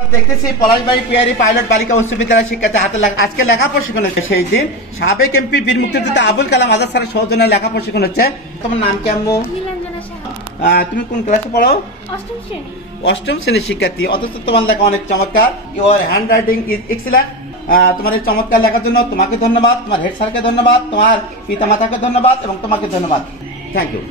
দেখতেছি পলাশবাড়ি পিয়ারি পাইলট বালিকা উচ্চ বিদ্যালয় শিক্ষার্থী হাতে আজকে লেখা প্রশিক্ষণ হচ্ছে। সেই দিন সাবেক এমপি বীর মুক্তিযোদ্ধা আবুল কালাম আজাদ স্যারের সৌজন্যে লেখা প্রশিক্ষণ হচ্ছে। তোমার নাম কি আম্মু? তুমি কোন ক্লাসে পড়ো? অষ্টম শ্রেণীর শিক্ষার্থী, অথচ তোমার লেখা অনেক চমৎকার। Your hand writing is excellent. তোমার এই চমৎকার লেখার জন্য তোমাকে ধন্যবাদ, তোমার হেড স্যারকে ধন্যবাদ, তোমার পিতা মাতাকে ধন্যবাদ এবং তোমাকে ধন্যবাদ। Thank you.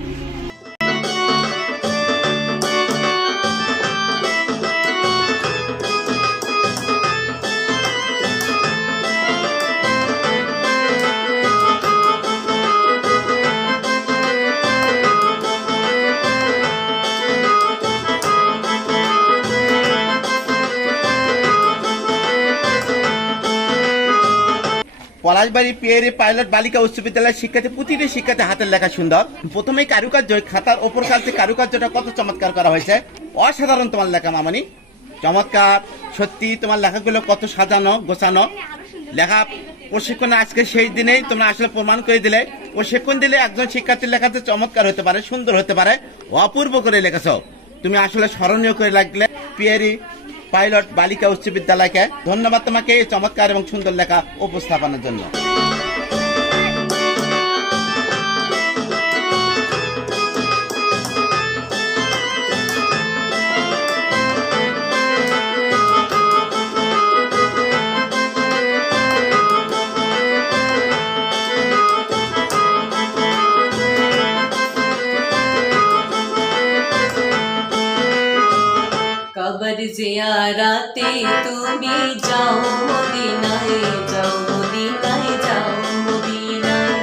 Palashbari Piyari pilot বালিকা উচ্চ বিদ্যালয়ের শিক্ষার্থী, প্রতিটি শিক্ষার্থী হাতের লেখা সুন্দর। প্রথমেই কারুকার্য, খাতার ওপর কাছে কারুকার্যটা কত চমৎকার করা হয়েছে, অসাধারণ তোমার লেখা মামনি, চমৎকার। সত্যি তোমার লেখাগুলো কত সাজানো গোছানো। লেখা প্রশিক্ষণে আজকে সেই দিনেই তোমরা আসলে প্রমাণ করে দিলে প্রশিক্ষণ দিলে একজন শিক্ষার্থীর লেখাতে চমৎকার হতে পারে, সুন্দর হতে পারে। অপূর্ব করে লেখেছ তুমি, আসলে স্মরণীয় করে লাগলে পিয়ারি পাইলট বালিকা উচ্চ বিদ্যালয়কে ধন্যবাদ তোমাকে এই চমৎকার এবং সুন্দর লেখা উপস্থাপনের জন্য। कबर जियाराते তুমি যাও মদিনায়, যাও মদিনায়, যাও মদিনায়।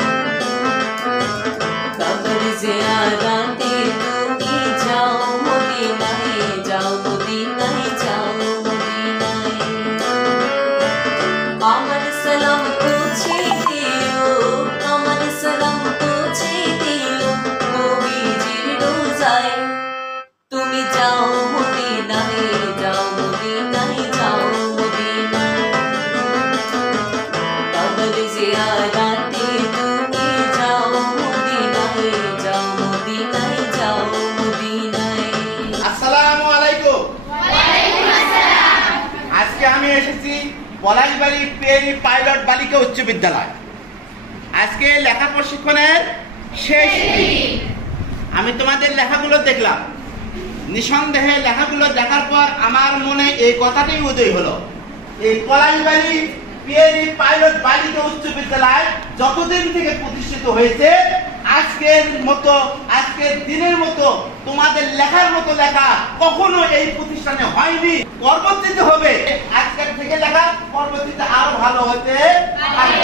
কবর জিয়ারাতে তুমি যাও মদিনায়, যাও মদিনায়, যাও মদিনায়। আমার সালাম পৌঁছে দিও, আমার সালাম পৌঁছে দিও নবীজির রোজায়। তুমি যাও মদিনায়, যাও মদিনায়, যাও মদিনায়। কবর জিয়ারাতে তুমি যাও মদিনায়, যাও মদিনায়, যাও মদিনায়। আসসালামু আলাইকুম। ওয়ালাইকুম আসসালাম। আজকে আমি এসেছি পলাশবাড়ি পিয়ারি পাইলট বালিকা উচ্চ বিদ্যালয়। আজকে লেখা প্রশিক্ষণের শেষ দিন। আমি তোমাদের লেখাগুলো দেখলাম, নিঃসন্দেহে লেখাগুলো দেখার পর আমার মনে এই কথাটাই উদয় হলো, এই পলাশবাড়ি পিয়ারি পাইলট বালিকা উচ্চ বিদ্যালয় যতদিন থেকে প্রতিষ্ঠিত হয়েছে আজকের দিনের মতো তোমাদের লেখার মতো লেখা কখনো এই প্রতিষ্ঠানে হয়নি, পরবর্তীতে হবে। আজকের থেকে লেখা পরবর্তীতে আরো ভালো হতে পারে।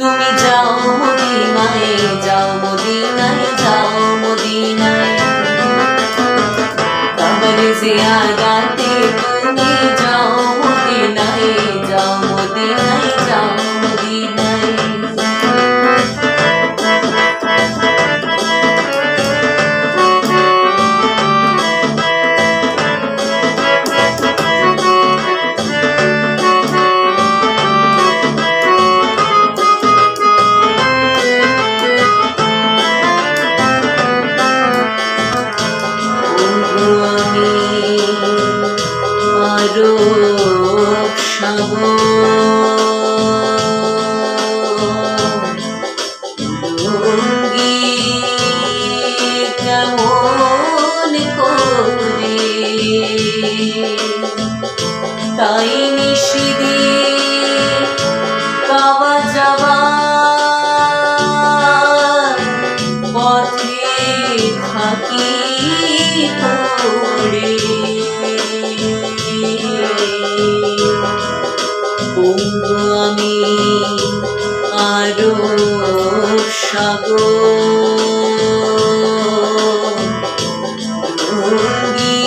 তুমি যাও মদিনায়, যাও মদিনায়, যাও মদিনায়। কবর জিয়ারাতে তুমি যাও মদিনায়, যাও মদিনায়, যাও মদিনায়। আরো সাগর ভঙ্গি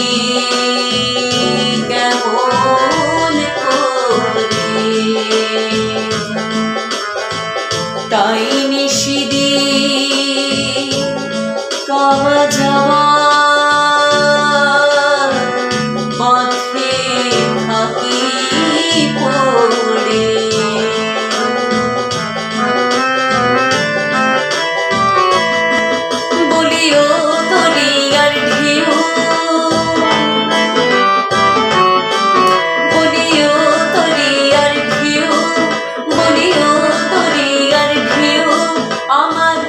কেমন করে তাই নিশিদি কাওয়া যাওয়া পথে থাকি পড়ে বলিও দরিয়ার ঢেউ বলিও দরিয়ার ঢেউ বলিও দরিয়ার ঢেউ আমার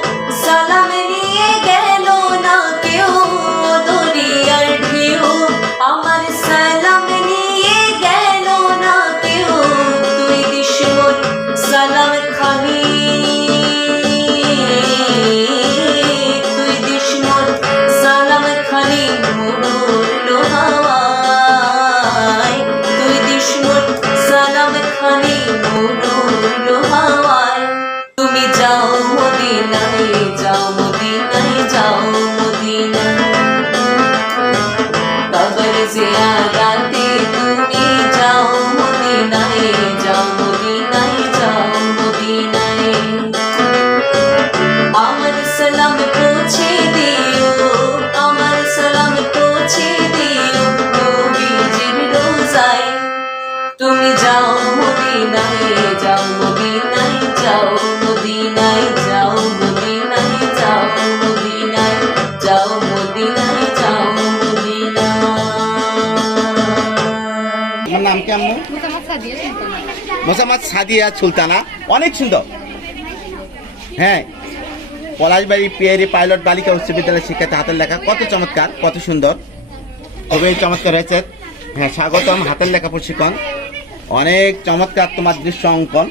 সালাম নিয়ে গেল না কেউ দরিয়ার ঢেউ আমার সালাম নিয়ে গেল না কেউ তুই দিস মোর সালাম খানি তুই দিস মোর সালাম খানি উড়লো হাওয়ায় তুই দিস মোর সালাম খানি উড়লো হাওয়ায় তুমি যাও মদিনায় যাও মদিনায় যাও মদিনায় কবর জিয়ারাতে তুমি যাও মদিনায় যাও মদিনায় যাও মদিনায় আমার সালাম পৌঁছে দিও আমার সালাম পৌঁছে দিও নবীজির রোজায় তুমি যাও মদিনায় যাও মদিনায় যাও মদিনায় যাও মদিনায় যাও মদিনায় যাও মদিনায় যাও মদিনায় আমার নাম কি আম্মু? মোসাম্মদ সাদিয়া সুলতানা। অনেক সুন্দর। হ্যাঁ, পলাশবাড়ি পিয়ারি পাইলট বালিকা উচ্চ বিদ্যালয়ের শিক্ষার্থী হাতের লেখা কত চমৎকার, কত সুন্দর, খুবই চমৎকার হয়েছে। হ্যাঁ, স্বাগতম হাতের লেখা প্রশিক্ষণ। অনেক চমৎকার তোমার দৃশ্য অঙ্কন,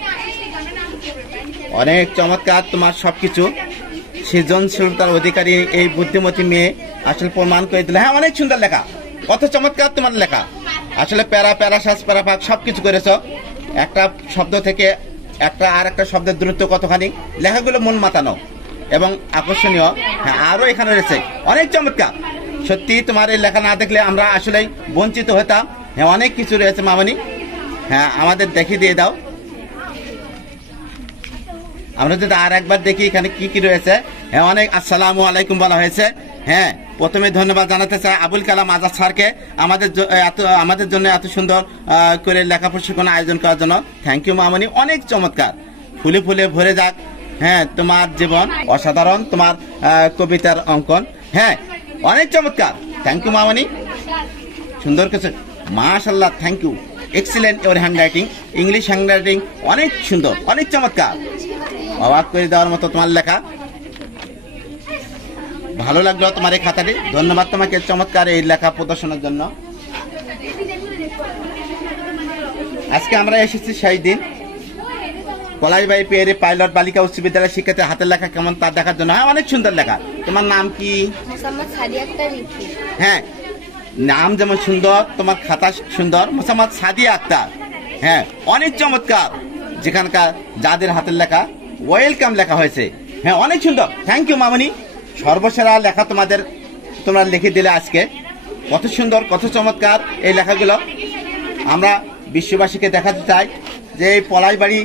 অনেক চমৎকার তোমার সবকিছু। সৃজনশীলতার অধিকারী এই বুদ্ধিমতী মেয়ে আসলে প্রমাণ করে দিলে। হ্যাঁ, অনেক সুন্দর লেখা, কত চমৎকার তোমার লেখা। আসলে প্যারা প্যারা শ্বাস প্যারা পাক সবকিছু করেছ। একটা শব্দ থেকে একটা আর একটা শব্দের দূরত্ব কতখানি, লেখাগুলো মন মাতানো এবং আকর্ষণীয়। হ্যাঁ, আরো এখানে রয়েছে অনেক চমৎকার। সত্যি তোমার এই লেখা না দেখলে আমরা আসলেই বঞ্চিত হতাম। হ্যাঁ, অনেক কিছু রয়েছে মামনি। হ্যাঁ, আমাদের দেখিয়ে দিয়ে দাও। আমরা যদি আর একবার দেখি এখানে কি কি রয়েছে। হ্যাঁ, অনেক আসসালামু আলাইকুম বলা হয়েছে। হ্যাঁ, প্রথমে ধন্যবাদ জানাতে চাই আবুল কালাম আজাদ স্যারকে আমাদের জন্য এত সুন্দর করে লেখা প্রশিক্ষণ আয়োজন করার জন্য। থ্যাংক ইউ মামনি, অনেক চমৎকার। ফুলে ফুলে ভরে যাক হ্যাঁ তোমার জীবন, অসাধারণ তোমার কবিতার অঙ্কন। হ্যাঁ, অনেক চমৎকার। থ্যাংক ইউ মামনি, সুন্দর কিছু। মাশাআল্লাহ, thank you, excellent your handwriting, English handwriting অনেক সুন্দর, অনেক চমৎকার। অবাক করে দেওয়ার মতো তোমার লেখা। ভালো লাগলো তোমার এই খাতাটি। ধন্যবাদ তোমাকে চমৎকার এই লেখা প্রদর্শনের জন্য। আজকে আমরা এসেছি সেই দিন পলাশবাড়ি পিয়ারি পাইলট বালিকা উচ্চ বিদ্যালয়ের শিক্ষার্থীর হাতের লেখা কেমন তা দেখার জন্য। হ্যাঁ, অনেক সুন্দর লেখা। তোমার নাম কি? হ্যাঁ, নাম যেমন সুন্দর, তোমার খাতা সুন্দর, মোসাম্মদ সাদিয়া আক্তার। হ্যাঁ, অনেক চমৎকার। যেখানকার যাদের হাতের লেখা ওয়েলকাম লেখা হয়েছে। হ্যাঁ, অনেক সুন্দর। থ্যাংক ইউ মামনি, সর্বসেরা লেখা তোমরা লিখে দিলে আজকে। কত সুন্দর, কত চমৎকার এই লেখাগুলো। আমরা বিশ্ববাসীকে দেখাতে চাই যে এই পলাশবাড়ি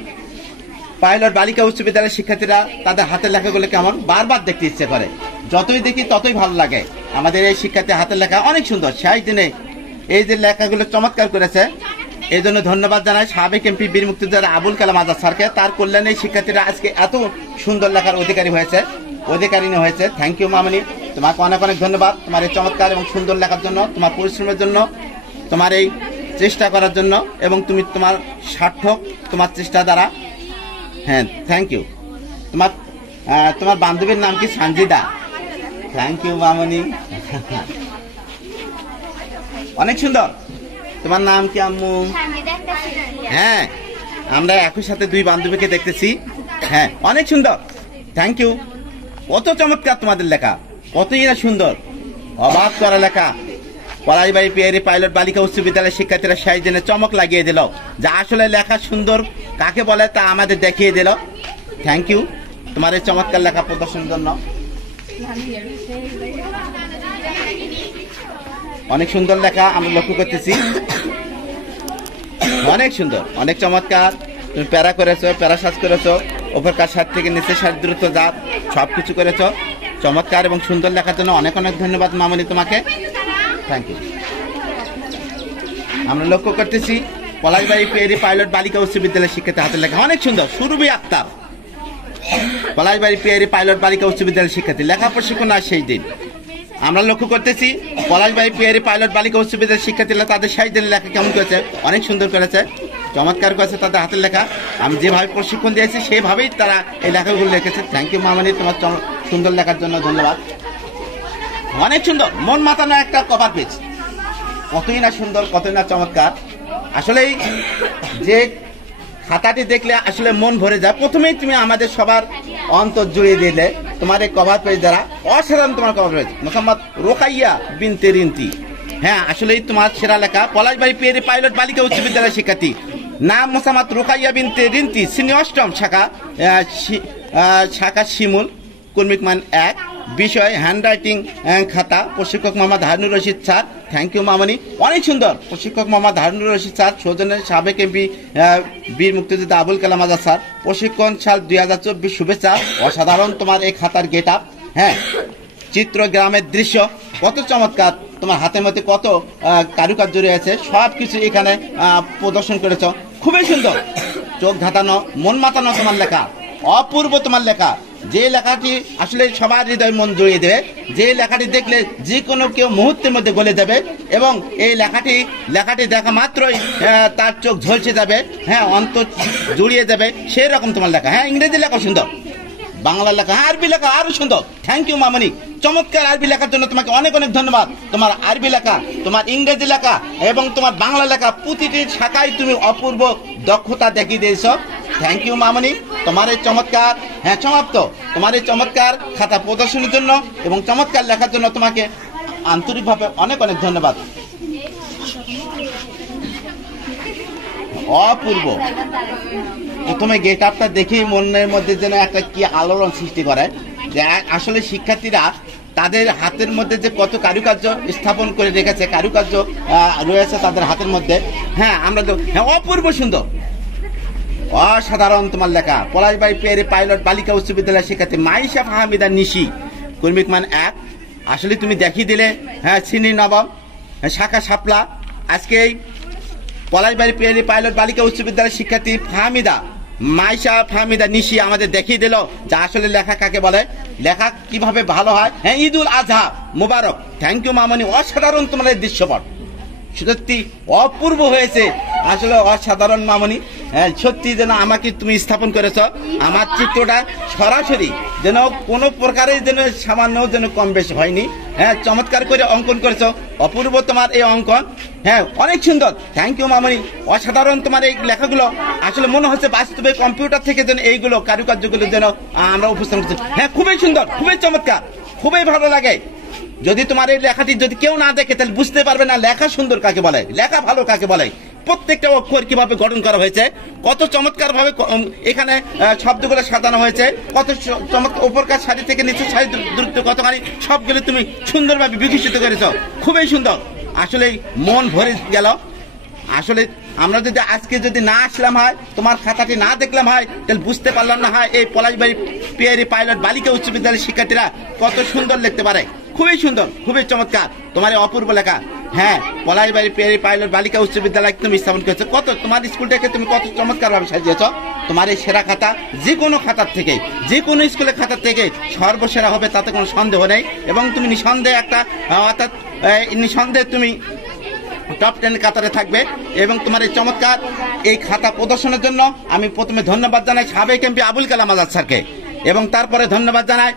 পাইলট বালিকা উচ্চ বিদ্যালয়ের শিক্ষার্থীরা তাদের হাতের লেখাগুলো কেমন, বারবার দেখতে ইচ্ছে করে। যতই দেখি ততই ভালো লাগে। আমাদের এই শিক্ষার্থীর হাতের লেখা অনেক সুন্দর। সেই দিনে এই যে লেখাগুলো চমৎকার করেছে, এই জন্য ধন্যবাদ জানাই সাবেক এমপি বীর মুক্তিযোদ্ধা আবুল কালাম আজাদ স্যারকে। তার কল্যাণে শিক্ষার্থীরা আজকে এত সুন্দর লেখার অধিকারিণী হয়েছে। থ্যাংক ইউ মামনি, তোমাকে অনেক অনেক ধন্যবাদ তোমার এই চমৎকার এবং সুন্দর লেখার জন্য, তোমার পরিশ্রমের জন্য, তোমার এই চেষ্টা করার জন্য এবং তুমি তোমার সার্থক তোমার চেষ্টা দ্বারা। হ্যাঁ, থ্যাংক ইউ। তোমার বান্ধবীর নাম কি? সানজিদা। থ্যাংক ইউ মামনি, অনেক সুন্দর। তোমার নাম কি আম্মু? হ্যাঁ, আমরা একই সাথে দুই বান্ধবীকে দেখতেছি। হ্যাঁ, অনেক সুন্দর। Thank you. কত চমৎকার তোমাদের লেখা, কতই না সুন্দর, অবাক করা লেখা। পলাশবাড়ি পিয়ারি পাইলট বালিকা উচ্চ বিদ্যালয়ের শিক্ষার্থীরা সেই জন্য চমক লাগিয়ে দিল যে আসলে লেখা সুন্দর কাকে বলে তা আমাদের দেখিয়ে দিল। থ্যাংক ইউ তোমার এই চমৎকার লেখা প্রদর্শনের জন্য। অনেক সুন্দর লেখা আমরা লক্ষ্য করতেছি, অনেক সুন্দর, অনেক চমৎকার। তুমি প্যারা করেছো, প্যারা সাজ করেছো, ওপরকার সাজ থেকে নিচের সাজ দ্রুত জাত সব কিছু করেছো। চমৎকার এবং সুন্দর লেখার জন্য অনেক অনেক ধন্যবাদ মামনি তোমাকে, থ্যাংক ইউ। আমরা লক্ষ্য করতেছি পলাশবাড়ি পিয়ারি পাইলট বালিকা উচ্চ বিদ্যালয়ের শিক্ষার্থী হাতের লেখা অনেক সুন্দর। সুরভি আক্তার, পলাশবাড়ি পিয়ারি পাইলট বালিকা উচ্চ বিদ্যালয়ের শিক্ষার্থী, লেখা প্রশিক্ষণ আর সেই দিন। আমরা লক্ষ্য করতেছি পলাশবাড়ি পিয়ারি পাইলট বালিকা উচ্চ বিদ্যালয়ের শিক্ষার্থীরা তাদের সেই দিনের লেখা কেমন করেছে, অনেক সুন্দর করেছে, চমৎকার করেছে তাদের হাতের লেখা। আমি যেভাবে প্রশিক্ষণ দিয়েছি সেভাবেই তারা এই লেখাগুলো লিখেছে। থ্যাংক ইউ মামনি, তোমার সুন্দর লেখার জন্য ধন্যবাদ। অনেক সুন্দর, মন মাতানো একটা কভার পেজ, কতই না সুন্দর, কতই না চমৎকার। আসলেই যে খাতাটি দেখলে আসলে মন ভরে যায়। প্রথমেই তুমি আমাদের সবার অন্তর জুড়িয়ে দিলে তোমার এই কভার পেজ দ্বারা, অসাধারণ তোমার কভার পেজ। মোহাম্মদ রোকাইয়া বিনতে রিন্তি, হ্যাঁ আসলেই তোমার সেরা লেখা। পলাশবাড়ি পিয়ারি পাইলট বালিকা উচ্চ বিদ্যালয়ের শিক্ষার্থী, নাম মোহাম্মদ রোকাইয়া বিনতে রিন্তি, শ্রেণী অষ্টম, শাখা শিমুল, কর্মিক মান 1, বিষয় হ্যান্ডরাইটিং খাতা, প্রশিক্ষক Mohammad Harunur Rashid sir, thank you মামনি, অনেক সুন্দর। প্রশিক্ষক মোহাম্মদ হারুনুর রশিদ স্যার, সৌজন্যের সাবেক এমপি বীর মুক্তিযোদ্ধা আবুল কালাম আজাদ স্যার, প্রশিক্ষণ সাল 2024, শুভেচ্ছা। অসাধারণ তোমার এই খাতার গেট আপ, হ্যাঁ চিত্র গ্রামের দৃশ্য কত চমৎকার, তোমার হাতের মধ্যে কত কারুকার্য রয়েছে, সব কিছু এখানে প্রদর্শন করেছ, খুবই সুন্দর, চোখ ধাঁধানো, মন মাতানো তোমার লেখা, অপূর্ব তোমার লেখা। যে লেখাটি আসলে সবার হৃদয় মন জড়িয়ে দেবে, যে লেখাটি দেখলে যে কোনো কেউ মুহূর্তের মধ্যে গলে যাবে, এবং এই লেখাটি দেখা মাত্রই তার চোখ ঝলসে যাবে, হ্যাঁ অন্তর জড়িয়ে যাবে, সেই রকম তোমার লেখা। হ্যাঁ ইংরেজি লেখা সুন্দর, বাংলা লেখা, আরবি লেখা আরো সুন্দর, থ্যাংক ইউ মামনি, চমৎকার আরবি লেখার জন্য তোমাকে অনেক অনেক ধন্যবাদ। তোমার আরবি লেখা, তোমার ইংরেজি লেখা এবং তোমার বাংলা লেখা প্রতিটি শাখায় তুমি অপূর্ব দক্ষতা দেখিয়ে দিয়েছ, থ্যাংক ইউ মামনি। তোমার এই চমৎকার, হ্যাঁ সমাপ্ত, তোমার এই চমৎকার খাতা প্রদর্শনের জন্য এবং চমৎকার লেখার জন্য তোমাকে আন্তরিকভাবে অনেক অনেক ধন্যবাদ। অপূর্ব, প্রথমে গেট আপটা দেখেই মনের মধ্যে যেন একটা কি আলোড়ন সৃষ্টি করে, যে আসলে শিক্ষার্থীরা তাদের হাতের মধ্যে যে কত কারুকার্য স্থাপন করে রেখেছে, কারুকার্য রয়েছে তাদের হাতের মধ্যে, হ্যাঁ আমরা তো, হ্যাঁ অপূর্ব সুন্দর, অসাধারণ তোমার লেখা। পলাশবাড়ি পিয়ারি পাইলট বালিকা উচ্চ বিদ্যালয়ের শিক্ষার্থী মাইশা ফাহমিদা নিশি, কর্মিক মান 1, আসলে তুমি দেখিয়ে দিলে, হ্যাঁ শ্রেণী নবম, শাখা শাপলা। আজকে এই পলাশবাড়ি পিয়ারি পাইলট বালিকা উচ্চ বিদ্যালয়ের শিক্ষার্থী মাইশা ফাহমিদা নিশি আমাদের দেখিয়ে দিল যে আসলে লেখা কাকে বলে, লেখা কিভাবে ভালো হয়। হ্যাঁ ঈদুল আজহা মুবারক, থ্যাংক ইউ মামনি, অসাধারণ তোমার এই দৃশ্যপট, সত্যি অপূর্ব হয়েছে, আসলে অসাধারণ মামনি। হ্যাঁ সত্যি যেন আমাকে তুমি স্থাপন করেছ, আমার চিত্রটা সরাসরি যেন কোনো প্রকারের যেন সামান্য যেন কম বেশি হয়নি, হ্যাঁ চমৎকার করে অঙ্কন করেছ, অপূর্ব তোমার এই অঙ্কন, হ্যাঁ অনেক সুন্দর, থ্যাংক ইউ মামনি, অসাধারণ তোমার এই লেখাগুলো। আসলে মনে হচ্ছে বাস্তবে কম্পিউটার থেকে যেন এইগুলো কারুকার্যগুলো যেন আমরা উপস্থাপন করছি, হ্যাঁ খুবই সুন্দর, খুবই চমৎকার, খুবই ভালো লাগে। যদি তোমার এই লেখাটি যদি কেউ না দেখে তাহলে বুঝতে পারবে না লেখা সুন্দর কাকে বলে, লেখা ভালো কাকে বলে। প্রত্যেকটা অক্ষর কিভাবে গঠন করা হয়েছে, কত চমৎকার ভাবে এখানে শব্দগুলো সাজানো হয়েছে, কত চমৎকার, উপরকার সারি থেকে নিচের সারি দূরত্ব কতখানি, সবগুলো তুমি সুন্দরভাবে বিকশিত করেছ, খুবই সুন্দর, আসলে মন ভরে গেল। আসলে আমরা যদি আজকে যদি না আসলাম হয়, তোমার খাতাটি না দেখলাম হয়, তাহলে বুঝতে পারলাম না হয় এই পলাশবাড়ি পিয়ারি পাইলট বালিকা উচ্চ বিদ্যালয়ের শিক্ষার্থীরা কত সুন্দর লিখতে পারে, খুবই সুন্দর, খুবই চমৎকার তোমার এই অপূর্ব লেখা। হ্যাঁ পলাশবাড়ি পিয়ারি পাইলট বালিকা উচ্চ বিদ্যালয় তুমি স্থাপন করেছো, কত তোমার স্কুলটাকে তুমি কত চমৎকার ভাবে সাজিয়েছ। তোমার এই সেরা খাতা যে কোনো খাতার থেকে, যে কোনো স্কুলের খাতার থেকে সর্বসেরা হবে তাতে কোনো সন্দেহ নেই, এবং তুমি নিঃসন্দেহে একটা, অর্থাৎ নিঃসন্দেহে তুমি টপ 10 কাতারে থাকবে। এবং তোমার এই চমৎকার এই খাতা প্রদর্শনের জন্য আমি প্রথমে ধন্যবাদ জানাই সাবেক এমপি আবুল কালাম আজাদ স্যারকে, এবং তারপরে ধন্যবাদ জানাই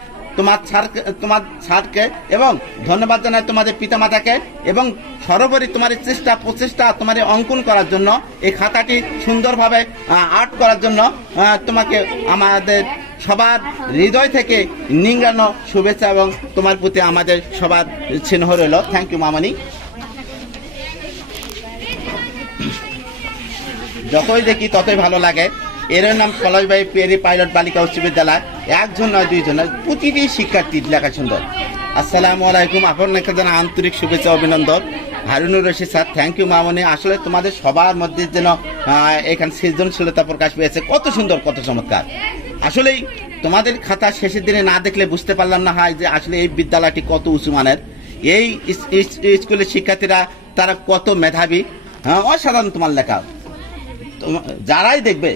তোমার স্যারকে, এবং ধন্যবাদ জানাই তোমাদের পিতামাতাকে, এবং সর্বোপরি তোমার চেষ্টা প্রচেষ্টা তোমার অঙ্কন করার জন্য, এই খাতাটি সুন্দরভাবে আর্ট করার জন্য তোমাকে আমাদের সবার হৃদয় থেকে নিংড়ানো শুভেচ্ছা, এবং তোমার প্রতি আমাদের সবার স্নেহ রইল, থ্যাংক ইউ মামনি। যতই দেখি ততই ভালো লাগে, এর নাম পলাশবাড়ি পিয়ারি পাইলট বালিকা উচ্চ বিদ্যালয়। একজন নয় দুইজন নয়, প্রতিটি শিক্ষার্থীর লেখা সুন্দর। আসসালামু আলাইকুম, আপনাকে জানা আন্তরিক শুভেচ্ছা অভিনন্দন। Harunur Rashid sir, thank you মামনি। আসলে তোমাদের সবার মধ্যে যেন এখানে সৃজনশীলতা প্রকাশ পেয়েছে, কত সুন্দর কত চমৎকার। আসলেই তোমাদের খাতা শেষের দিনে না দেখলে বুঝতে পারলাম না হয় যে আসলে এই বিদ্যালয়টি কত উঁচু মানের। এই স্কুলের শিক্ষার্থীরা তারা কত মেধাবী, অসাধারণ তোমার লেখা। যারাই দেখবে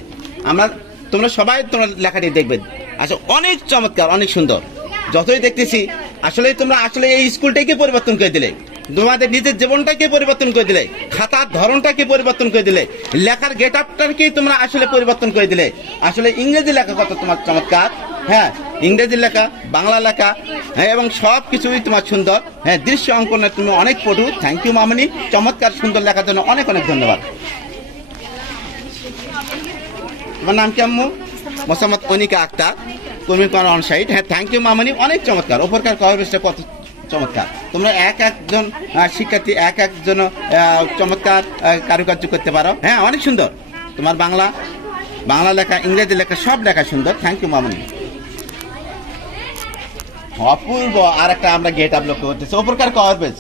তোমরা সবাই তোমার লেখাটি দেখবে, আসলে অনেক চমৎকার অনেক সুন্দর। যতই দেখতেছি আসলে তোমরা আসলে এই স্কুলটাকে পরিবর্তন করে দিলে, তোমাদের নিজের জীবনটাকে পরিবর্তন করে দিলে, খাতার ধরনটাকে পরিবর্তন করে দিলে, লেখার গেট আপটাকে তোমরা আসলে পরিবর্তন করে দিলে। আসলে ইংরেজি লেখা কত তোমার চমৎকার, হ্যাঁ ইংরেজি লেখা, বাংলা লেখা, হ্যাঁ এবং সব কিছুই তোমার সুন্দর। হ্যাঁ দৃশ্য অঙ্কনে তুমি অনেক পটু। থ্যাংক ইউ মামনি, চমৎকার সুন্দর লেখার জন্য অনেক অনেক ধন্যবাদ। তোমার নাম কি আম্মু? মোসাম্মদ অনিকা আক্তার, কর্মী অন সাইড। হ্যাঁ থ্যাংক ইউ মামনি, অনেক চমৎকার। ওপরকার কভারেজটা কত চমৎকার। তোমরা এক একজন শিক্ষার্থী এক একজন চমৎকার কারুকার্য করতে পারো। হ্যাঁ অনেক সুন্দর তোমার বাংলা লেখা, ইংরেজি লেখা, সব লেখা সুন্দর। থ্যাংক ইউ মামনি, অপূর্ব। আর একটা আমরা গেট আপ লক্ষ্য করতেছি, ওপরকার কভারেজ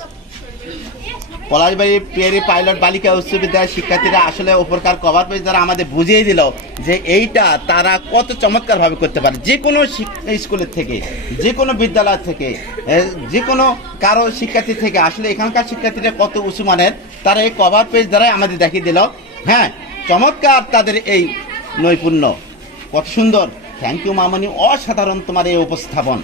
পলাশবাড়ি পিয়ারি পাইলট বালিকা উচ্চ বিদ্যালয়ের শিক্ষার্থীরা আসলে ওপরকার কভার পেজ দ্বারা আমাদের বুঝিয়ে দিল যে এইটা তারা কত চমৎকার ভাবে করতে পারে। যে কোনো স্কুলের থেকে, যে কোনো বিদ্যালয় থেকে, যে কোনো কারো শিক্ষার্থী থেকে আসলে এখানকার শিক্ষার্থীরা কত উঁচু মানের, তারা এই কভার পেজ দ্বারাই আমাদের দেখিয়ে দিল। হ্যাঁ চমৎকার তাদের এই নৈপুণ্য, কত সুন্দর। থ্যাংক ইউ মামনি, অসাধারণ তোমার এই উপস্থাপন।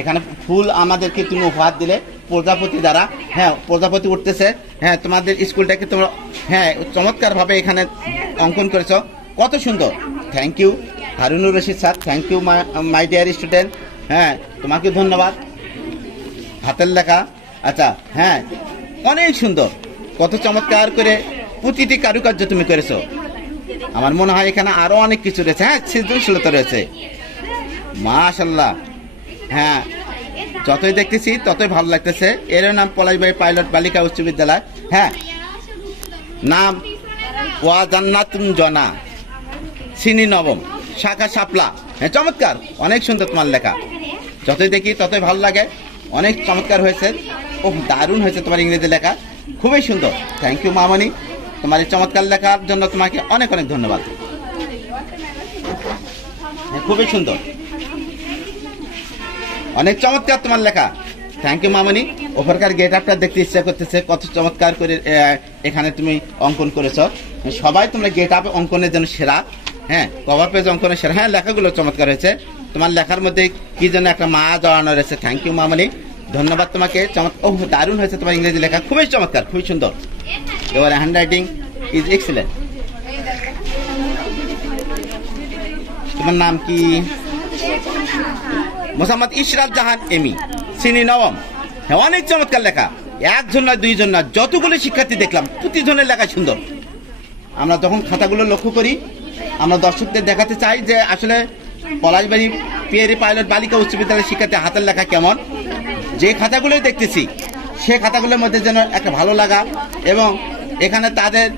এখানে ফুল আমাদেরকে তুমি উপহার দিলে প্রজাপতি দ্বারা। হ্যাঁ প্রজাপতি উঠতেছে। হ্যাঁ তোমাদের স্কুলটাকে তোমরা হ্যাঁ চমৎকার ভাবে এখানে অঙ্কন করেছ, কত সুন্দর। Thank you Harunur Rashid sir, thank you my dear student. হ্যাঁ তোমাকে ধন্যবাদ। হাতের লেখা, আচ্ছা হ্যাঁ অনেক সুন্দর, কত চমৎকার করে প্রতিটি কারুকার্য তুমি করেছো। আমার মনে হয় এখানে আরো অনেক কিছু রয়েছে। হ্যাঁ সৃজনশীলতা রয়েছে, মাশাআল্লাহ। হ্যাঁ যতই দেখতেছি ততই ভালো লাগতেছে। এর নাম পলাশবাড়ি পাইলট বালিকা উচ্চ বিদ্যালয়। হ্যাঁ নাম ওয়া জান্নাতুন জনা, শ্রেণী নবম, শাখা শাপলা। হ্যাঁ চমৎকার, অনেক সুন্দর তোমার লেখা। যতই দেখি ততই ভালো লাগে, অনেক চমৎকার হয়েছে। ও দারুণ হয়েছে তোমার ইংরেজি লেখা, খুবই সুন্দর। থ্যাংক ইউ মামনি, তোমার এই চমৎকার লেখার জন্য তোমাকে অনেক অনেক ধন্যবাদ। খুবই সুন্দর, অনেক চমৎকার তোমার লেখা। থ্যাংক ইউ মামনি। ওপরকার গেট আপটা দেখতে ইচ্ছা করতেছে, কত চমৎকার করে এখানে তুমি অঙ্কন করেছ। সবাই তোমরা গেট আপ অঙ্কনের জন্য সেরা। হ্যাঁ কভার পেজ অঙ্কনের সেরা। হ্যাঁ লেখাগুলো চমৎকার হয়েছে। তোমার লেখার মধ্যে কি যেন একটা মা জড়ানো রয়েছে। থ্যাংক ইউ মামনি, ধন্যবাদ তোমাকে। ও দারুণ হয়েছে তোমার ইংরেজি লেখা, খুবই চমৎকার, খুবই সুন্দর। এবার হ্যান্ড রাইটিং ইজ এক্সিলেন্ট। তোমার নাম কি? মোসাম্মদ ইশরাত জাহান এমি, শ্রেণী নবম। হ্যাঁ অনেক চমৎকার লেখা। একজন না দুইজন না, যতগুলো শিক্ষার্থী দেখলাম প্রতিজনের লেখা সুন্দর। আমরা যখন খাতাগুলো লক্ষ্য করি, আমরা দর্শকদের দেখাতে চাই যে আসলে পলাশবাড়ি পিয়ারি পাইলট বালিকা উচ্চ বিদ্যালয়ের শিক্ষার্থী হাতের লেখা কেমন। যে খাতাগুলোই দেখতেছি সে খাতাগুলোর মধ্যে যেন একটা ভালো লাগা, এবং এখানে তাদের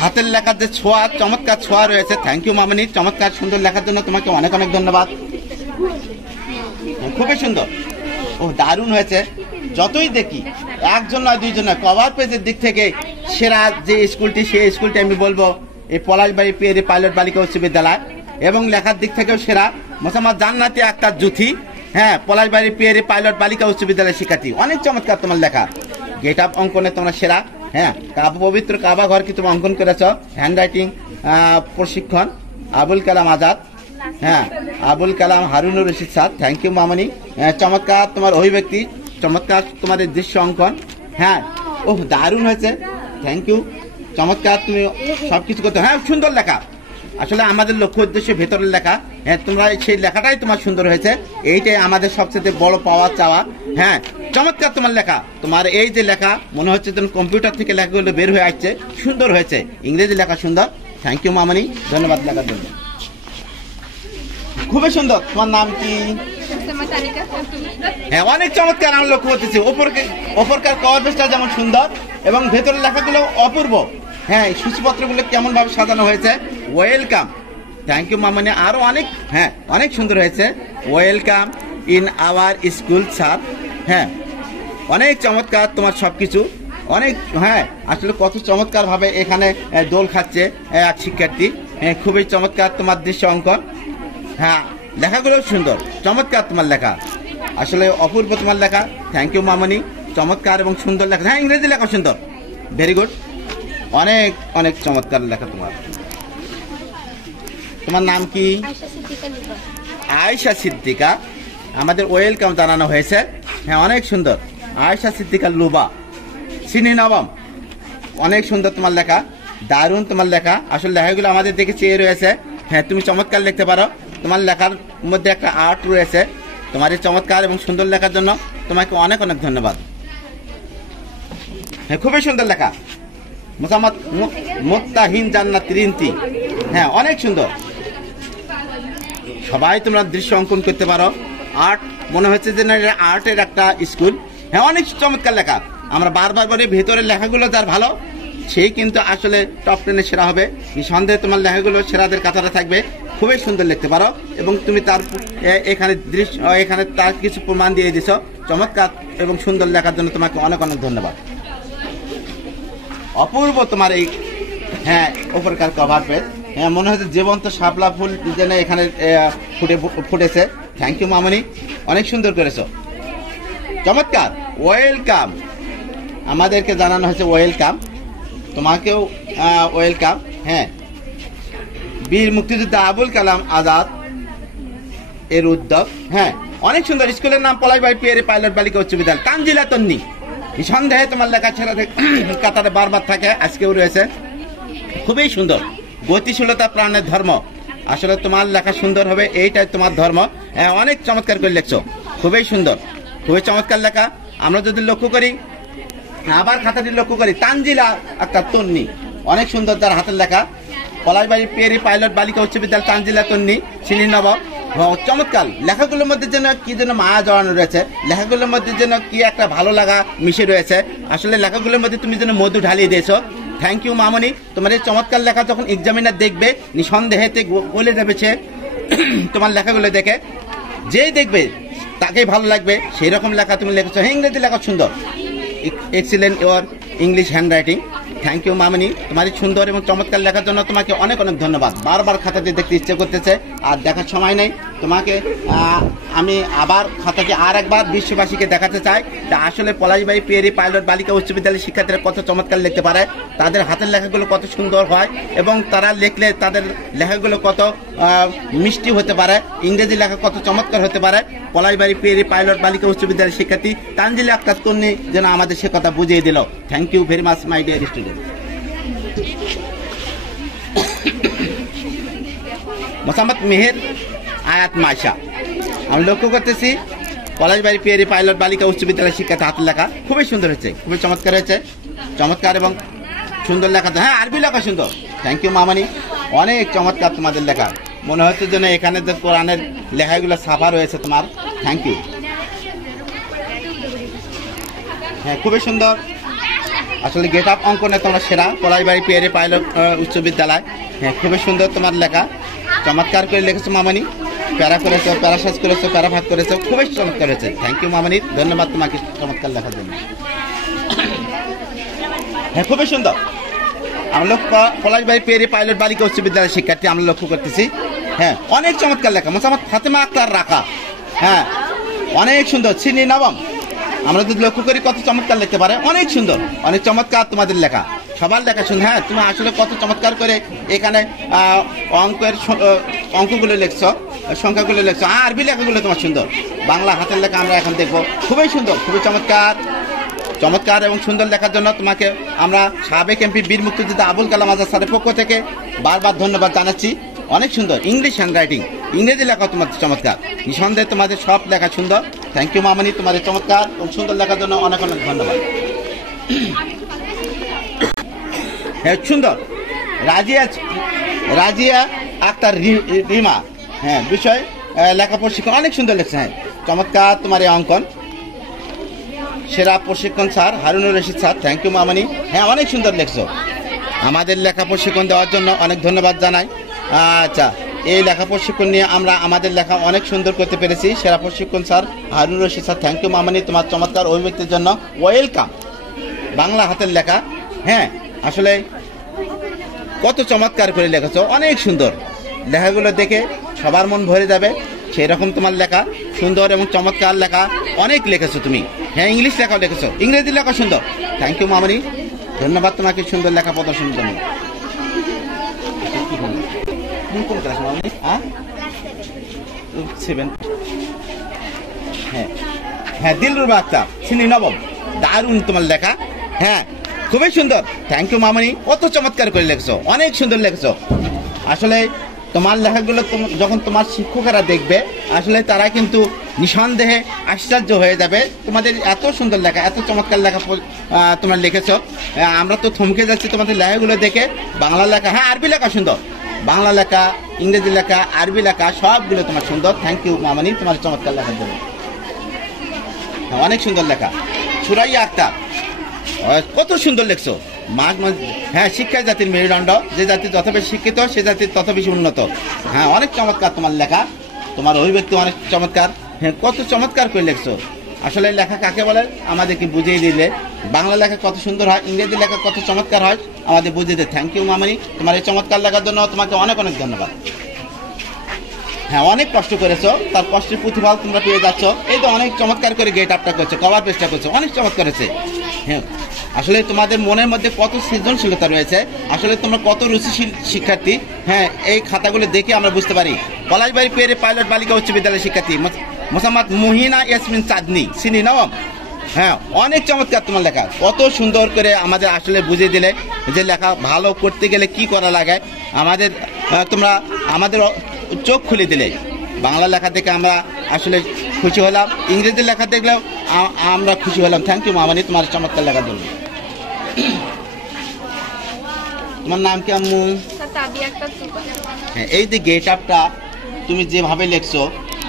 হাতের লেখার যে ছোঁয়া, চমৎকার ছোঁয়া রয়েছে। থ্যাংক ইউ মামনি, চমৎকার সুন্দর লেখার জন্য তোমাকে অনেক অনেক ধন্যবাদ। খুবই সুন্দর, ও দারুণ হয়েছে। যতই দেখি একজন নয় দুইজন নয়, কভার পেজের দিক থেকে সেরা যে স্কুলটি, সেই স্কুলটি আমি বলবো এই পলাশবাড়ি পিয়ারি পাইলট বালিকা উচ্চ বিদ্যালয়। এবং লেখার দিক থেকেও সেরা মোসাম্মদ জান্নাতি আক্তার জুথি। হ্যাঁ পলাশবাড়ি পিয়ারি পাইলট বালিকা উচ্চ বিদ্যালয়ের শিক্ষার্থী, অনেক চমৎকার তোমার লেখা। গেট আপ অঙ্কনে তোমরা সেরা। হ্যাঁ পবিত্র কাবা ঘর কি তুমি অঙ্কন করেছ। হ্যান্ড রাইটিং প্রশিক্ষণ আবুল কালাম আজাদ। হ্যাঁ Abul Kalam Harunur Rashid sir, thank you মামনি। চমৎকার তোমার অভিব্যক্তি, চমৎকার তোমাদের দৃশ্য অঙ্কন। হ্যাঁ ও দারুণ হয়েছে, থ্যাংক ইউ। চমৎকার, তুমি সবকিছু করতে। হ্যাঁ সুন্দর লেখা। আসলে আমাদের লক্ষ্য উদ্দেশ্য ভেতরের লেখা। হ্যাঁ তোমরা সেই লেখাটাই তোমার সুন্দর হয়েছে, এইটাই আমাদের সবচেয়ে বড় পাওয়া চাওয়া। হ্যাঁ চমৎকার তোমার লেখা। তোমার এই যে লেখা মনে হচ্ছে যেন কম্পিউটার থেকে লেখাগুলো বের হয়ে আসছে, সুন্দর হয়েছে। ইংরেজি লেখা সুন্দর। থ্যাংক ইউ মামনি, ধন্যবাদ লেখার জন্য, খুবই সুন্দর। তোমার নাম কি? হ্যাঁ অনেক চমৎকার, আমরা লক্ষ্য করতেছি। ওপরকার কভার পেজটা যেমন সুন্দর এবং ভেতরের লেখাগুলো অপূর্ব। হ্যাঁ সূচিপত্রগুলো কেমন ভাবে সাজানো হয়েছে। ওয়েলকাম, থ্যাংক ইউ মামনি। আরো অনেক, হ্যাঁ অনেক সুন্দর হয়েছে। Welcome in our school sir. হ্যাঁ অনেক চমৎকার তোমার সবকিছু, অনেক, হ্যাঁ আসলে কত চমৎকার ভাবে এখানে দোল খাচ্ছে এক শিক্ষার্থী। খুবই চমৎকার তোমার দৃশ্য অঙ্কন। হ্যাঁ লেখাগুলো সুন্দর, চমৎকার তোমার লেখা, আসলে অপূর্ব তোমার লেখা। থ্যাংক ইউ মামনি, চমৎকার এবং সুন্দর লেখা। হ্যাঁ ইংরেজি লেখা সুন্দর, ভেরি গুড, অনেক অনেক চমৎকার লেখা তোমার। তোমার নাম কি? আয়েশা সিদ্দিকা। আমাদের ওয়েলকাম জানানো হয়েছে। হ্যাঁ অনেক সুন্দর, আয়েশা সিদ্দিকা লুবা, শ্রেণী নবম। অনেক সুন্দর তোমার লেখা, দারুণ তোমার লেখা। আসলে লেখাগুলো আমাদের দিকে চেয়ে রয়েছে। হ্যাঁ তুমি চমৎকার লিখতে পারো, তোমার লেখার মধ্যে একটা আর্ট রয়েছে। তোমার এই চমৎকার এবং সুন্দর লেখার জন্য তোমাকে অনেক অনেক ধন্যবাদ। হ্যাঁ খুবই সুন্দর লেখা। মোসাম্মদ মুত্তাহিন জান্নাত রিন্তি। হ্যাঁ অনেক সুন্দর। সবাই তোমরা দৃশ্য অঙ্কন করতে পারো। আর্ট মনে হচ্ছে যে না এটা আর্টের একটা স্কুল। হ্যাঁ অনেক চমৎকার লেখা। আমরা বারবার বলি ভেতরের লেখাগুলো যার ভালো সেই কিন্তু আসলে টপ 10-এ সেরা হবে। নিঃসন্দেহে তোমার লেখাগুলো সেরাদের কাতারে থাকবে। খুবই সুন্দর লিখতে পারো এবং তুমি তার এখানে দৃশ্য, এখানে তার কিছু প্রমাণ দিয়ে দিছো। চমৎকার এবং সুন্দর লেখার জন্য তোমাকে অনেক অনেক ধন্যবাদ। অপূর্ব তোমার এই, হ্যাঁ উপরকার কভার পেজ। হ্যাঁ মনে হচ্ছে জীবন্ত শাপলা ফুল যেন এখানে ফুটেছে। থ্যাংক ইউ মামনি, অনেক সুন্দর করেছো, চমৎকার। ওয়েলকাম, আমাদেরকে জানানো হয়েছে ওয়েলকাম, তোমাকেও ওয়েলকাম। হ্যাঁ বীর মুক্তিযোদ্ধা আবুল কালাম আজাদ এর উদ্যোগ। হ্যাঁ অনেক সুন্দর। স্কুলের নাম পলাইবাড়ি পিয়ারি পাইলট বালিকা উচ্চ বিদ্যালয়, তানজিলা তন্নি। নিঃসন্দেহে তোমার লেখা ছেড়া কাতারে বারবার থাকে, আজকেও রয়েছে। খুবই সুন্দর, গতিশীলতা প্রাণের ধর্ম। আসলে তোমার লেখা সুন্দর হবে, এইটাই তোমার ধর্ম। অনেক চমৎকার করে লিখছো, খুবই সুন্দর, খুবই চমৎকার লেখা। আমরা যদি লক্ষ্য করি, আবার খাতাটি লক্ষ্য করি, তানজিলা একটা তন্নি, অনেক সুন্দর তার হাতের লেখা। পলাইবাড়ি পিয়ারি পাইলট বালিকা উচ্চ বিদ্যালয়, তানজিলা তন্নি, শ্রেণী নবম। চমৎকার। লেখাগুলোর মধ্যে যেন কি যেন মায়া জড়ানো রয়েছে, লেখাগুলোর মধ্যে যেন কি একটা ভালো লাগা মিশে রয়েছে। আসলে লেখাগুলোর মধ্যে তুমি যেন মধু ঢালিয়ে দিয়েছো। থ্যাংক ইউ মামনি। তোমার এই চমৎকার লেখা যখন এক্সামিনার দেখবে নিঃসন্দেহেতে বলে যাবে সে তোমার লেখাগুলো দেখে, যেই দেখবে তাকেই ভালো লাগবে। সেই রকম লেখা তুমি লিখেছো। হ্যাঁ ইংরেজি লেখা সুন্দর, excellent your English handwriting. Thank you মামনি, তোমার এই সুন্দর এবং চমৎকার লেখার জন্য তোমাকে অনেক অনেক ধন্যবাদ। বারবার খাতাটি দেখতে ইচ্ছে করতেছে, আর দেখার সময় নেই। তোমাকে আমি আবার খাতাটি আর একবার বিশ্ববাসীকে দেখাতে চাই যে আসলে পলাশবাড়ি পিয়ারি পাইলট বালিকা উচ্চ বিদ্যালয়ের শিক্ষার্থীরা কত চমৎকার লিখতে পারে, তাদের হাতের লেখাগুলো কত সুন্দর হয় এবং তারা লিখলে তাদের লেখাগুলো কত মিষ্টি হতে পারে, ইংরেজি লেখা কত চমৎকার হতে পারে। পলাশবাড়ি পিয়ারি পাইলট বালিকা উচ্চ বিদ্যালয়ের শিক্ষার্থী তানজিলা আক্তার তন্নি যেন আমাদের সে কথা বুঝিয়ে দিল। Thank you very much my dear student. Mosammat Meher Ayat Maisha. আমি লক্ষ্য করতেছি পলাশবাড়ি পিয়ারি পাইলট বালিকা উচ্চ বিদ্যালয়ের শিক্ষার্থী হাতের লেখা খুবই সুন্দর হয়েছে, খুবই চমৎকার হয়েছে, চমৎকার এবং সুন্দর লেখা। হ্যাঁ আরবি লেখা সুন্দর। থ্যাংক ইউ মামানি, অনেক চমৎকার তোমাদের লেখা। মনে হচ্ছে যেন এখানে যে কোরআনের লেখাগুলো ছাপা রয়েছে তোমার। Thank you. হ্যাঁ খুবই সুন্দর। আসলে গেট আপ অঙ্কনে তোমরা সেরা, পলাশবাড়ি পিয়ারি পাইলট উচ্চ বিদ্যালয়। হ্যাঁ খুবই সুন্দর তোমার লেখা, চমৎকার করে লিখেছো মামানি। প্যারা করেছো, প্যারাসাজ করেছো, প্যারাভাগ করেছো, খুবই চমৎকার হয়েছে। থ্যাংক ইউ মামানি, ধন্যবাদ তোমাকে চমৎকার লেখার জন্য। হ্যাঁ খুবই সুন্দর। আমরা পলাশবাড়ি পিয়ারি পাইলট বালিকা উচ্চ বিদ্যালয়ের শিক্ষার্থী আমরা লক্ষ্য করতেছি। হ্যাঁ অনেক চমৎকার লেখা। মোসাম্মদ ফাতেমা আক্তার রাখা। হ্যাঁ অনেক সুন্দর, শ্রেণী নবম। আমরা যদি লক্ষ্য করি কত চমৎকার লিখতে পারে, অনেক সুন্দর, অনেক চমৎকার তোমাদের লেখা, সবার লেখা শুনে। হ্যাঁ তুমি আসলে কত চমৎকার করে এখানে অঙ্কগুলো লিখছো, সংখ্যাগুলো লিখছো, আরবি লেখাগুলো তোমার সুন্দর। বাংলা হাতের লেখা আমরা এখন দেখবো, খুবই সুন্দর, খুবই চমৎকার, চমৎকার এবং সুন্দর লেখার জন্য তোমাকে আমরা সাবেক এমপি বীর মুক্তিযোদ্ধা আবুল কালাম আজাদ স্যারের পক্ষ থেকে বারবার ধন্যবাদ জানাচ্ছি। অনেক সুন্দর ইংলিশ হ্যান্ড রাইটিং, ইংরেজি লেখা তোমার চমৎকার। নিঃসন্দেহে তোমাদের সব লেখা সুন্দর। থ্যাংক ইউ মামনি, তোমাদের চমৎকার এবং সুন্দর লেখার জন্য অনেক অনেক ধন্যবাদ। হ্যাঁ সুন্দর। রাজিয়া আক্তার রিমা। হ্যাঁ বিষয় লেখা প্রশিক্ষণ অনেক সুন্দর লেখছে। হ্যাঁ চমৎকার তোমার এই অঙ্কন। সেরা প্রশিক্ষণ sir Harunur Rashid sir. Thank you মামনি। হ্যাঁ অনেক সুন্দর লেখছো। আমাদের লেখা প্রশিক্ষণ দেওয়ার জন্য অনেক ধন্যবাদ জানাই। আচ্ছা এই লেখা প্রশিক্ষণ নিয়ে আমরা আমাদের লেখা অনেক সুন্দর করতে পেরেছি। সেরা প্রশিক্ষণ sir Harun Rashid sir, thank you মামনি, তোমার চমৎকার অভিব্যক্তির জন্য ওয়েলকাম। বাংলা হাতের লেখা, হ্যাঁ আসলে কত চমৎকার করে লেখেছো, অনেক সুন্দর। লেখাগুলো দেখে সবার মন ভরে যাবে, সেই রকম তোমার লেখা, সুন্দর এবং চমৎকার লেখা অনেক লিখেছো তুমি। হ্যাঁ ইংলিশ লেখাও লিখেছো, ইংরেজি লেখা সুন্দর। থ্যাংক ইউ মামনি, ধন্যবাদ তোমাকে সুন্দর লেখা প্রদর্শনের জন্য। কোন ক্লাস মামনি? হ্যাঁ 7। হ্যাঁ হ্যাঁ দিলরুবা আক্তার, শ্রেণী নবম। দারুণ তোমার লেখা, হ্যাঁ খুবই সুন্দর। থ্যাংক ইউ মামনি, কত চমৎকার করে লেখছো, অনেক সুন্দর লেখছো। আসলে তোমার লেখাগুলো যখন তোমার শিক্ষকেরা দেখবে, আসলে তারা কিন্তু নিঃসন্দেহে আশ্চর্য হয়ে যাবে। তোমাদের এত সুন্দর লেখা, এত চমৎকার লেখা তোমরা লিখেছো, আমরা তো থমকে যাচ্ছি তোমাদের লেখাগুলো দেখে। বাংলা লেখা, হ্যাঁ আরবি লেখা সুন্দর, বাংলা লেখা, ইংরেজি লেখা, আরবি লেখা সবগুলো তোমার সুন্দর। থ্যাংক ইউ মামনি তোমার চমৎকার লেখার জন্য, অনেক সুন্দর লেখা। সুরাইয়া আক্তার, কত সুন্দর লেখছো। হ্যাঁ শিক্ষাই জাতির মেরুদণ্ড, যে জাতি যত বেশি শিক্ষিত সে জাতি তত বেশি উন্নত। হ্যাঁ অনেক চমৎকার তোমার লেখা, তোমার অভিব্যক্তি অনেক চমৎকার। হ্যাঁ কত চমৎকার করে লেখছো। আসলে লেখা কাকে বলে আমাদেরকে বুঝিয়ে দিলে, বাংলা লেখা কত সুন্দর হয়, ইংরেজি লেখা কত চমৎকার হয় আমাদের বুঝিয়ে দিলে। থ্যাংক ইউ মামনি, তোমার এই চমৎকার লেখার জন্য তোমাকে অনেক অনেক ধন্যবাদ। হ্যাঁ অনেক কষ্ট করেছো, তার কষ্টের প্রতিফল তোমরা পেয়ে যাচ্ছ। এই তো অনেক চমৎকার করে গেট আপটা করছো, কভার পেজটা করছো, অনেক চমৎকার হয়েছে। হ্যাঁ আসলে তোমাদের মনের মধ্যে কত সৃজনশীলতা রয়েছে, আসলে তোমরা কত রুচিশীল শিক্ষার্থী। হ্যাঁ এই খাতাগুলো দেখে আমরা বুঝতে পারি। পলাশবাড়ি পেরে পাইলট বালিকা উচ্চ বিদ্যালয়ের শিক্ষার্থী মোসাম্মদ মুহিনা ইয়াসমিন চাঁদনি, শ্রেণী নবম। হ্যাঁ অনেক চমৎকার তোমার লেখা, কত সুন্দর করে আমাদের আসলে বুঝিয়ে দিলে যে লেখা ভালো করতে গেলে কি করা লাগে। আমাদের তোমরা আমাদের চোখ খুলে দিলে। বাংলা লেখা দেখে আমরা আসলে খুশি হলাম, ইংরেজি লেখা দেখলেও আমরা খুশি হলাম। থ্যাংক ইউ মামনি তোমার চমৎকার লেখার জন্য। তোমার নাম কি আম্মু? হ্যাঁ এই যে গেট আপটা তুমি যেভাবে লেখছো,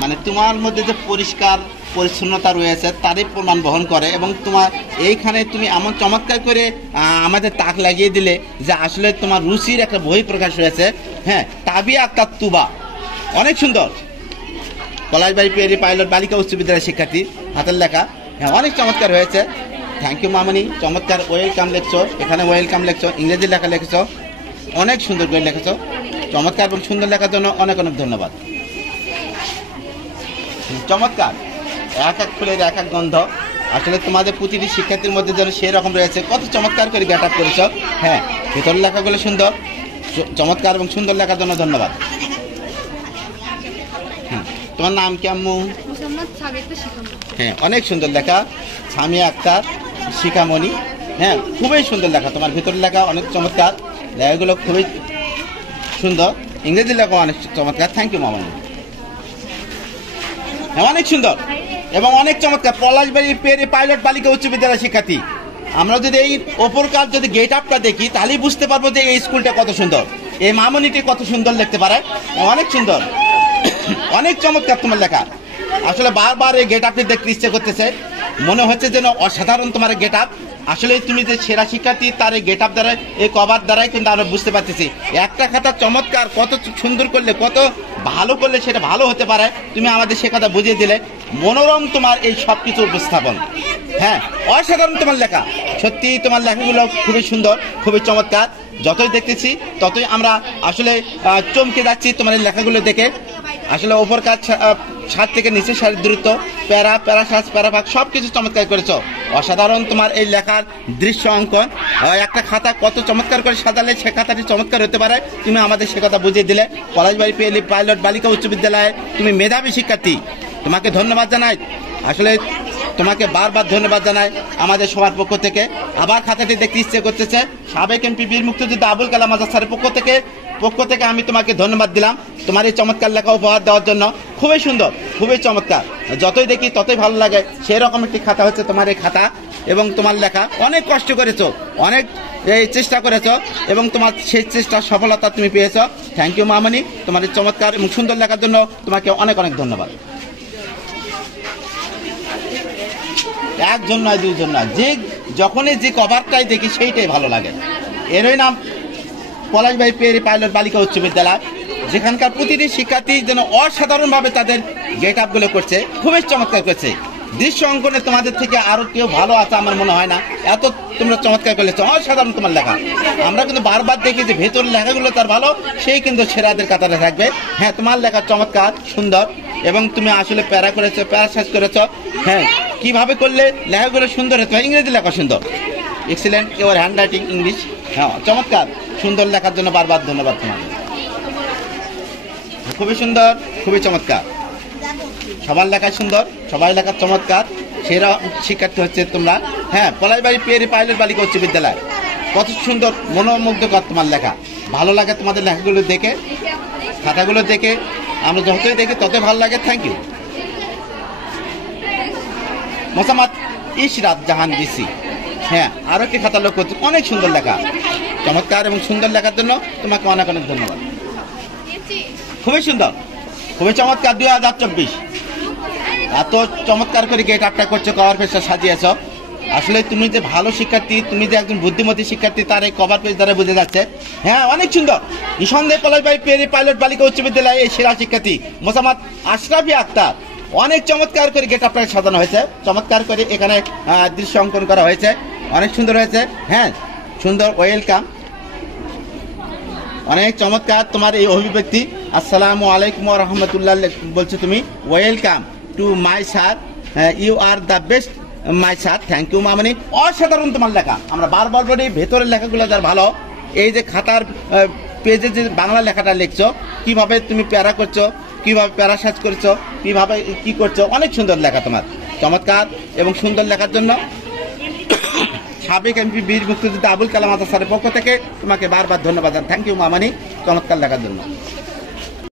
মানে তোমার মধ্যে যে পরিষ্কার পরিচ্ছন্নতা রয়েছে তারই প্রমাণ বহন করে। এবং তোমার এইখানে তুমি এমন চমৎকার করে আমাদের তাক লাগিয়ে দিলে যে আসলে তোমার রুচির একটা বই প্রকাশ হয়েছে। হ্যাঁ তাবিয়া আক্তার তুবা, অনেক সুন্দর। পলাশবাড়ি পেরি পাইলট বালিকা উচ্চ বিদ্যালয়ের শিক্ষার্থী, হাতের লেখা, হ্যাঁ অনেক চমৎকার হয়েছে। থ্যাংক ইউ মামনি, চমৎকার ওয়েলকাম লেখছো, এখানে ওয়েলকাম লেখছো, ইংরেজি লেখা লিখেছো, অনেক সুন্দর করে লিখেছো। চমৎকার এবং সুন্দর লেখার জন্য অনেক অনেক ধন্যবাদ। চমৎকার, এক এক ফুলের এক এক গন্ধ। আসলে তোমাদের প্রতিটি শিক্ষার্থীর মধ্যে যেন সেই রকম রয়েছে, কত চমৎকার করে গেট আপ করেছো। হ্যাঁ ভিতরের লেখাগুলো সুন্দর, চমৎকার এবং সুন্দর লেখার জন্য ধন্যবাদ। তোমার নাম কি আম্মু? হ্যাঁ অনেক সুন্দর লেখা, সামিয়া আক্তার শিখামণি। হ্যাঁ খুবই সুন্দর লেখা, তোমার ভিতরের লেখা অনেক চমৎকার, লেখাগুলো খুবই সুন্দর, ইংরেজি লেখা অনেক চমৎকার। থ্যাংক ইউ মামনি, হ্যাঁ অনেক সুন্দর এবং অনেক চমৎকার। পলাশবাড়ি পেরে পাইলট বালিকা উচ্চ বিদ্যালয়ের শিক্ষার্থী, আমরা যদি এই ওপর কার যদি গেট আপটা দেখি তাহলেই বুঝতে পারবো যে এই স্কুলটা কত সুন্দর, এই মামনিটি কত সুন্দর লিখতে পারে, অনেক সুন্দর, অনেক চমৎকার তোমার লেখা। আসলে বারবার এই গেট আপটি দেখতে ইচ্ছে করতেছে, মনে হচ্ছে যেন অসাধারণ তোমার গেট আপ। আসলে তুমি যে সেরা শিক্ষার্থী তার এই গেট আপ দ্বারা, এই কভার দ্বারাই কিন্তু আমরা বুঝতে পারতেছি একটা খাতা চমৎকার, কত সুন্দর করলে, কত ভালো করলে সেটা ভালো হতে পারে। তুমি আমাদের সে কথা বুঝিয়ে দিলে। মনোরম তোমার এই সব কিছু উপস্থাপন, হ্যাঁ অসাধারণ তোমার লেখা। সত্যি তোমার লেখাগুলো খুবই সুন্দর, খুবই চমৎকার। যতই দেখতেছি ততই আমরা আসলে চমকে যাচ্ছি তোমার এই লেখাগুলো দেখে। আসলে ওপর কাজ সাত থেকে নিচে সারির দূরত্ব, প্যারা প্যারা সাজ প্যারা ভাগ সব কিছু চমৎকার করেছো। অসাধারণ তোমার এই লেখার দৃশ্য অঙ্কন। একটা খাতা কত চমৎকার করে সাজালে সে খাতাটি চমৎকার হতে পারে, তুমি আমাদের সে কথা বুঝিয়ে দিলে। পলাশবাড়ি পেলি পাইলট বালিকা উচ্চ বিদ্যালয়ে তুমি মেধাবী শিক্ষার্থী, তোমাকে ধন্যবাদ জানাই। আসলে তোমাকে বারবার ধন্যবাদ জানাই আমাদের সবার পক্ষ থেকে। আবার খাতাটি দেখতে ইচ্ছে করতেছে। সাবেক এমপি বীর মুক্তিযোদ্ধা আবুল কালাম আজাদ স্যারের পক্ষ থেকে আমি তোমাকে ধন্যবাদ দিলাম তোমার এই চমৎকার লেখা উপহার দেওয়ার জন্য। খুবই সুন্দর, খুবই চমৎকার, যতই দেখি ততই ভালো লাগে। সেই রকম একটি খাতা হচ্ছে তোমার এই খাতা এবং তোমার লেখা। অনেক কষ্ট করেছো, অনেক এই চেষ্টা করেছো এবং তোমার সেই চেষ্টার সফলতা তুমি পেয়েছো। থ্যাংক ইউ মামনি, তোমার এই চমৎকার এবং সুন্দর লেখার জন্য তোমাকে অনেক অনেক ধন্যবাদ। একজন নয় দুইজন নয়, যে যখনই যে কভারটাই দেখি সেইটাই ভালো লাগে। এরই নাম পলাশবাড়ি পেরি পাইলট বালিকা উচ্চ বিদ্যালয়। যেখানকার প্রতিটি শিক্ষার্থী যেন অসাধারণভাবে তাদের গেট আপ গুলো করছে, খুবই চমৎকার করছে। দৃশ্য অঙ্কনে তোমাদের থেকে আরো কেউ ভালো আছে আমার মনে হয় না, এত তোমরা চমৎকার করেছো, অসাধারণ তোমার লেখা। আমরা কিন্তু বারবার দেখি যে ভেতরের লেখাগুলো তার ভালো, সেই কিন্তু সেরাদের কাতারে থাকবে। হ্যাঁ, তোমার লেখা চমৎকার, সুন্দর, এবং তুমি আসলে প্যারা করেছো, প্যারা শেষ করেছো। হ্যাঁ, কিভাবে করলে লেখাগুলো সুন্দর হতো, ইংরেজি লেখা সুন্দর, excellent, your hand writing English, হ্যাঁ চমৎকার, সুন্দর লেখার জন্য বারবার ধন্যবাদ তোমাকে। খুবই সুন্দর, খুবই চমৎকার, সবার লেখা সুন্দর, সবাই লেখা চমৎকার, সেরা শিক্ষার্থী হচ্ছে তোমরা। হ্যাঁ, পলাশবাড়ি পিয়ারি পাইলট বালিকা উচ্চ বিদ্যালয়, কত সুন্দর, মনোমুগ্ধকর তোমার লেখা। ভালো লাগে তোমাদের লেখাগুলো দেখে, খাতাগুলো দেখে, আমরা যতই দেখি ততই ভালো লাগে। Thank you. Mosammat Ishrat Jahan DC, হ্যাঁ আরো একটি খাতা লোক করছে, অনেক সুন্দর লেখা, চমৎকার এবং সুন্দর লেখার জন্য তোমাকে অনেক অনেক ধন্যবাদ। খুবই সুন্দর, খুবই চমৎকার। 2024 এত চমৎকার করে গেট আপটা করছো, কভার পেজটা সাজিয়েছ। আসলে তুমি যে ভালো শিক্ষার্থী, তুমি যে একজন বুদ্ধিমতী শিক্ষার্থী, তার এই কভার পেজ দ্বারা বোঝা যাচ্ছে। হ্যাঁ, অনেক সুন্দর। নিঃসন্দেহে পলাশবাড়ি পিয়ারি পাইলট বালিকা উচ্চ বিদ্যালয়ে এই সেরা শিক্ষার্থী মোসাম্মদ আশরাফি আক্তার, অনেক চমৎকার করে গেট আপটাকে সাজানো হয়েছে, চমৎকার করে এখানে দৃশ্য অঙ্কন করা হয়েছে, অনেক সুন্দর হয়েছে। হ্যাঁ, সুন্দর, ওয়েলকাম, অনেক চমৎকার তোমার এই অভিব্যক্তি। আসসালামু আলাইকুম ওয়া রাহমাতুল্লাহ বলছো তুমি, welcome to my sir, you are the best my sir, thank you মামনি। অসাধারণ তোমার লেখা, আমরা বারবার বলি ভেতরের লেখাগুলো যার ভালো। এই যে খাতার পেজে যে বাংলা লেখাটা লিখছো, কিভাবে তুমি প্যারা করছো, কিভাবে প্যারা সাজ করছো, কিভাবে কি করছো, অনেক সুন্দর লেখা তোমার, চমৎকার এবং সুন্দর লেখার জন্য সাবেক এমপি বীর মুক্তিযোদ্ধা আবুল কালাম আজাদ স্যারের পক্ষ থেকে তোমাকে বারবার ধন্যবাদ। থ্যাংক ইউ মামানি, চমৎকার লেখার জন্য।